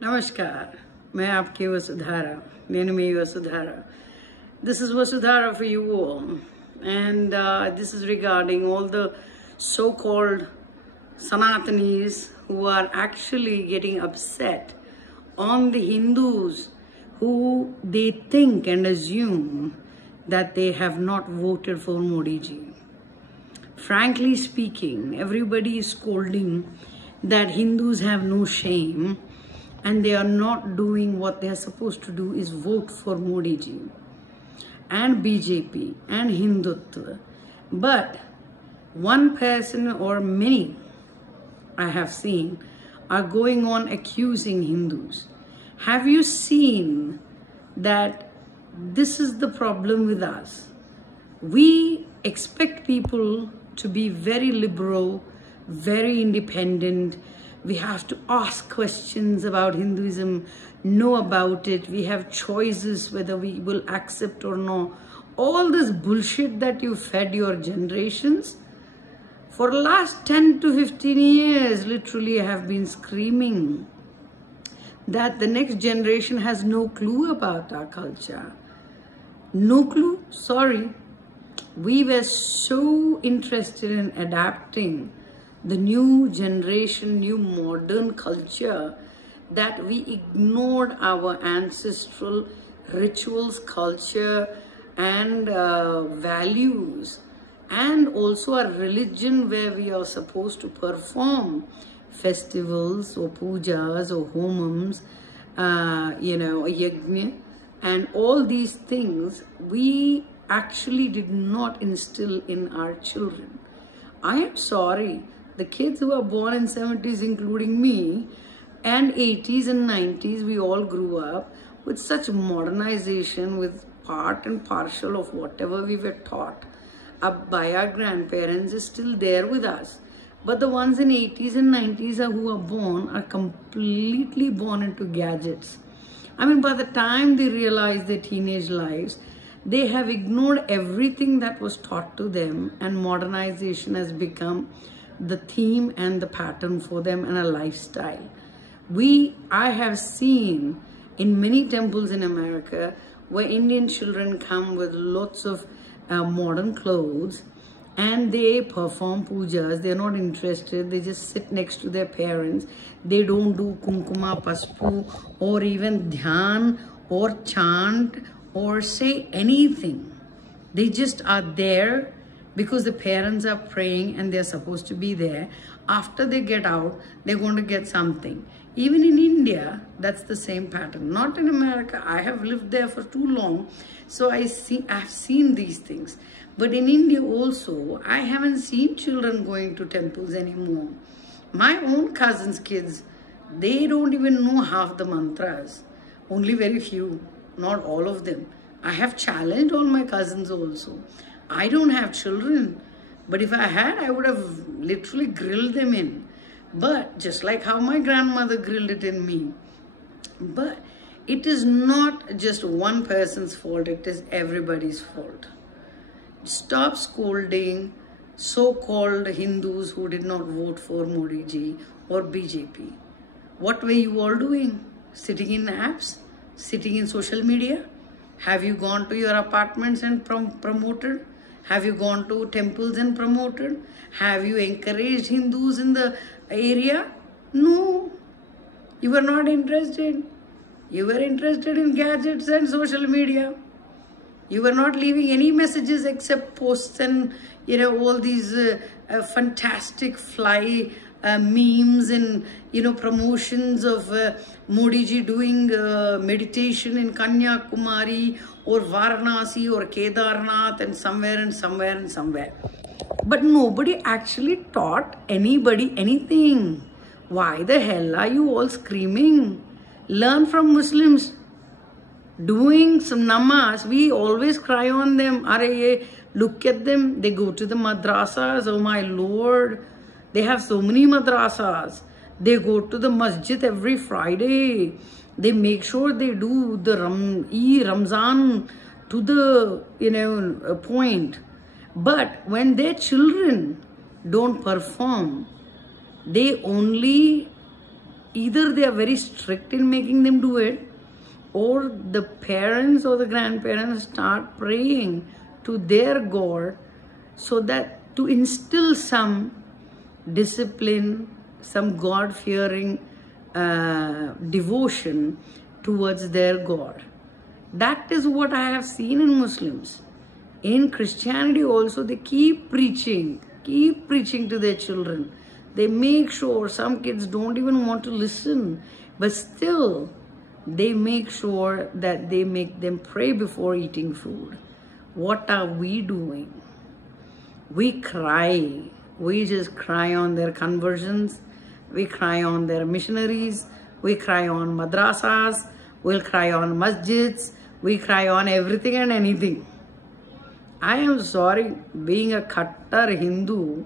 Namaskar, मैं आपकी Vasudhara, Nenumi Vasudhara. This is Vasudhara for you all, and this is regarding all the so-called Sanatanis who are actually getting upset on the Hindus who they think and assume that they have not voted for Modi ji. Frankly speaking, everybody is scolding that Hindus have no shame and they are not doing what they are supposed to do, is vote for Modi ji and BJP and Hindutva. But one person or many I have seen are going on accusing Hindus. Have you seen that this is the problem with us? We expect people to be very liberal, very independent. We have to ask questions about Hinduism, know about it. We have choices whether we will accept or not. All this bullshit that you fed your generations, for the last 10 to 15 years, literally I have been screaming that the next generation has no clue about our culture. No clue? Sorry. We were so interested in adapting the new generation, new modern culture, that we ignored our ancestral rituals, culture, and values, and also our religion, where we are supposed to perform festivals or pujas or homams, yajna, and all these things we actually did not instill in our children. I am sorry. The kids who are born in 70s, including me, and 80s and 90s, we all grew up with such modernization, with part and partial of whatever we were taught by our grandparents is still there with us. But the ones in 80s and 90s who are born are completely born into gadgets. I mean, by the time they realize their teenage lives, they have ignored everything that was taught to them, and modernization has become the theme and the pattern for them and a lifestyle. I have seen in many temples in America where Indian children come with lots of modern clothes and they perform pujas. They're not interested. They just sit next to their parents. They don't do kunkuma, paspu, or even dhyan or chant or say anything. They just are there because the parents are praying and they're supposed to be there. After they get out, they're going to get something. Even in India, that's the same pattern. Not in America. I have lived there for too long, so I've seen these things. But in India also, I haven't seen children going to temples anymore. My own cousins' kids, they don't even know half the mantras. Only very few, not all of them. I have challenged all my cousins also. I don't have children, but if I had, I would have literally grilled them in. But just like how my grandmother grilled it in me. But it is not just one person's fault, it is everybody's fault. Stop scolding so-called Hindus who did not vote for Modi ji or BJP. What were you all doing? Sitting in apps? Sitting in social media? Have you gone to your apartments and promoted? Have you gone to temples and promoted? Have you encouraged Hindus in the area? No. You were not interested. You were interested in gadgets and social media. You were not leaving any messages except posts and, all these fantastic fly memes and, promotions of Modi ji doing meditation in Kanyakumari or Varanasi or Kedarnath and somewhere. But nobody actually taught anybody anything. Why the hell are you all screaming? Learn from Muslims. Doing some namaz, we always cry on them. Look at them. They go to the madrasas. Oh my Lord. They have so many madrasas. They go to the masjid every Friday. They make sure they do the Ramzan to the point. But when their children don't perform, they only either they are very strict in making them do it, or the parents or the grandparents start praying to their God so that to instill some discipline, some God-fearing devotion towards their God. That is what I have seen in Muslims. In Christianity also, they keep preaching to their children. They make sure, some kids don't even want to listen, but still they make sure that they make them pray before eating food. What are we doing? We cry. We just cry on their conversions. We cry on their missionaries. We cry on madrasas. We'll cry on masjids. We cry on everything and anything. I am sorry, being a Kattar Hindu,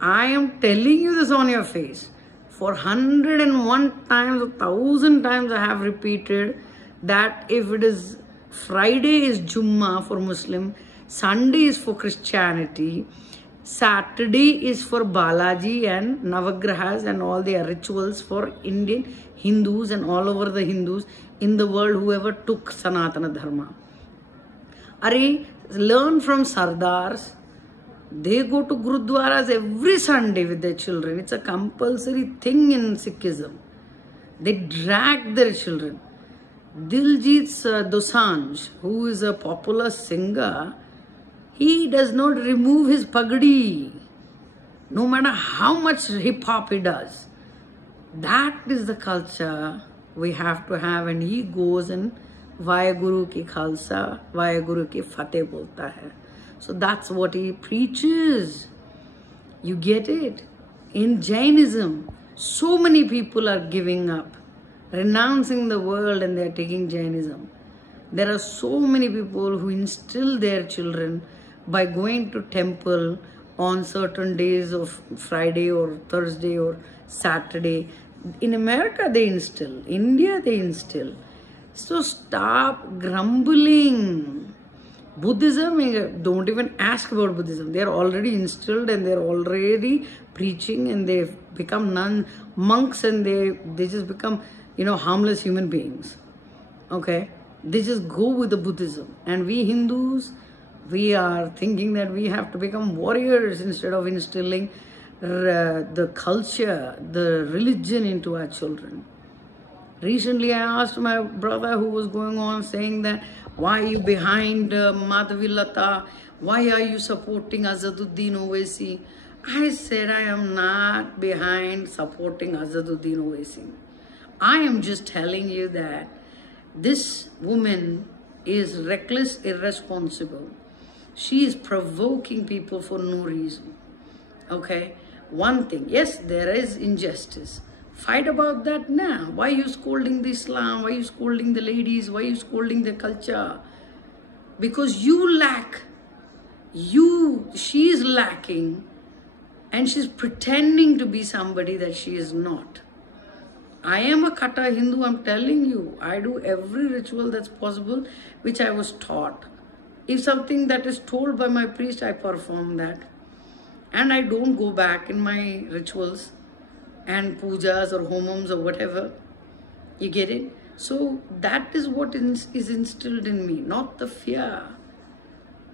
I am telling you this on your face. For 101 times, 1,000 times I have repeated that if it is Friday is Jummah for Muslim, Sunday is for Christianity, Saturday is for Balaji and Navagrahas and all their rituals for Indian Hindus and all over the Hindus in the world, whoever took Sanatana Dharma. Are learn from Sardars. They go to Gurudwaras every Sunday with their children. It's a compulsory thing in Sikhism. They drag their children. Diljit Dosanjh, who is a popular singer, he does not remove his pagdi, no matter how much hip-hop he does. That is the culture we have to have, and he goes and Vaheguru ki Khalsa, Vaheguru ki Fateh bolta hai. So that's what he preaches. You get it? In Jainism, so many people are giving up, renouncing the world, and they're taking Jainism. There are so many people who instill their children by going to temple on certain days of Friday or Thursday or Saturday. In America, they instill. India, they instill. So stop grumbling. Buddhism, don't even ask about Buddhism. They're already instilled and they're already preaching, and they've become monks, and they just become, harmless human beings. Okay? They just go with the Buddhism. And we Hindus, we are thinking that we have to become warriors instead of instilling the culture, the religion into our children. Recently, I asked my brother who was going on saying that, why are you behind Madhavilata? Why are you supporting Azaduddin Owaisi? I said, I am not behind supporting Azaduddin Owaisi. I am just telling you that this woman is reckless, irresponsible. She is provoking people for no reason. Okay? One thing, yes, there is injustice. Fight about that now. Why are you scolding the Islam? Why are you scolding the ladies? Why are you scolding the culture? Because you lack. She is lacking, and she's pretending to be somebody that she is not. I am a Kattar Hindu, I'm telling you. I do every ritual that's possible, which I was taught. If something that is told by my priest, I perform that. And I don't go back in my rituals and pujas or homams or whatever. You get it? So that is what is instilled in me, not the fear,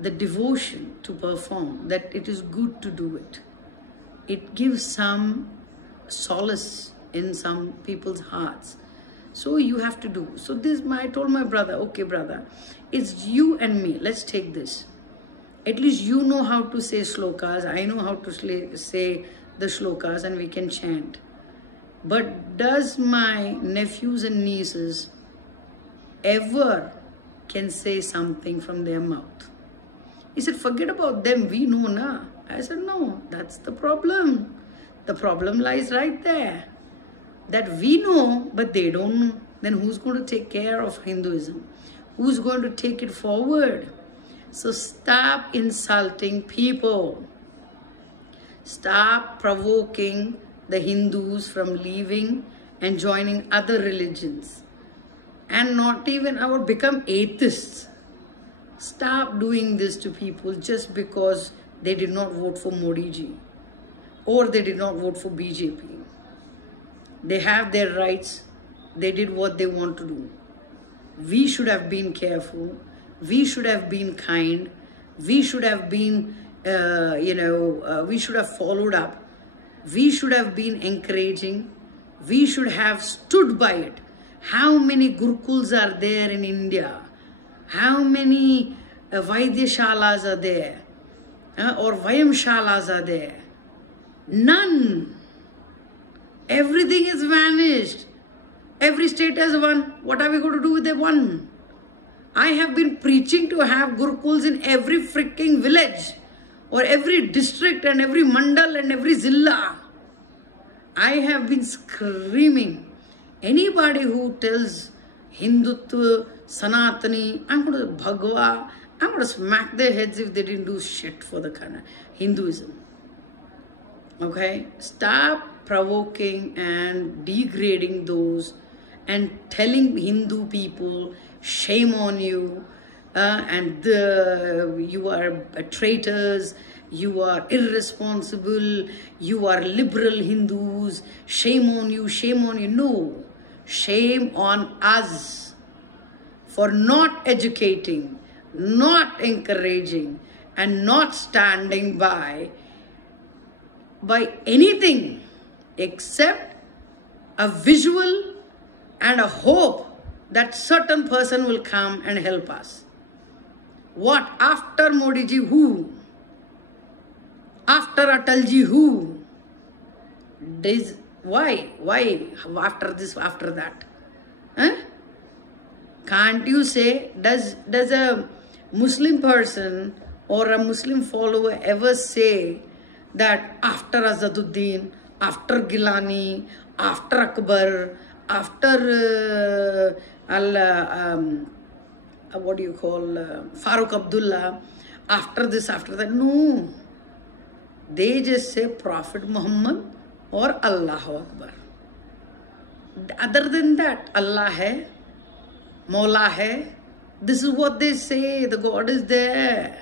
the devotion to perform, that it is good to do it. It gives some solace in some people's hearts. So you have to do. So I told my brother, okay brother, it's you and me, let's take this. At least you know how to say shlokas, I know how to say the shlokas, and we can chant. But does my nephews and nieces ever can say something from their mouth? He said, forget about them, we know na. I said, no, that's the problem. The problem lies right there. That we know, but they don't know. Then who's going to take care of Hinduism? Who's going to take it forward? So stop insulting people. Stop provoking the Hindus from leaving and joining other religions. And not even become atheists. Stop doing this to people just because they did not vote for Modi ji or they did not vote for BJP. They have their rights. They did what they want to do. We should have been careful. We should have been kind. We should have been, we should have followed up. We should have been encouraging. We should have stood by it. How many gurukuls are there in India? How many Vaidyashalas are there? Or Vayamshalas are there? None. Everything is vanished. Every state has one. What are we going to do with the one? I have been preaching to have gurukuls in every freaking village, or every district and every mandal and every zilla. I have been screaming. Anybody who tells Hindutva, Sanatani, I'm going to Bhagwa, I'm going to smack their heads if they didn't do shit for the kind of Hinduism. Okay? Stop provoking and degrading those and telling Hindu people, shame on you, you are traitors, you are irresponsible, you are liberal Hindus, shame on you, shame on you. No, shame on us for not educating, not encouraging, and not standing by anything except a visual and a hope that certain person will come and help us. What? After Modi ji, who? After Atalji, who? Why? Why? After this, after that? Huh? Can't you say, does a Muslim person or a Muslim follower ever say that after Azaduddin, after Gilani, after Akbar, after what do you call, Farooq Abdullah, after this, after that? No. They just say Prophet Muhammad or Allahu Akbar. Other than that, Allah hai, Mawla hai. This is what they say. The God is there.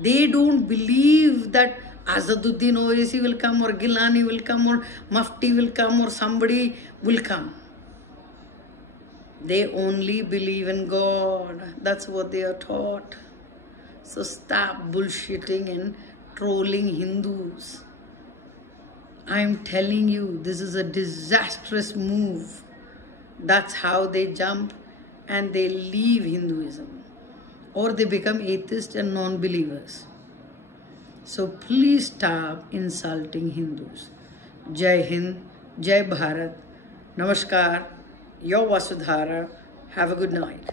They don't believe that Azaduddin Owaisi will come, or Gilani will come, or Mufti will come, or somebody will come. They only believe in God. That's what they are taught. So stop bullshitting and trolling Hindus. I'm telling you, this is a disastrous move. That's how they jump and they leave Hinduism. Or they become atheists and non-believers. So please stop insulting Hindus. Jai Hind, Jai Bharat, Namaskar, your Vasudhara. Have a good night.